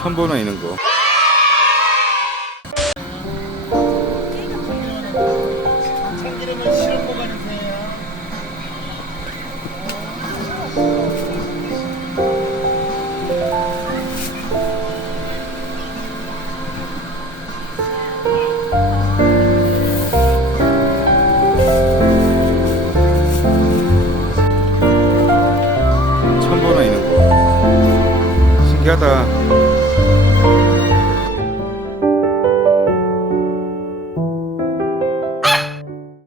처음 보나 이런 거. 참기름은 실은 거가 주세요. 처음 보나 이런 거. 신기하다.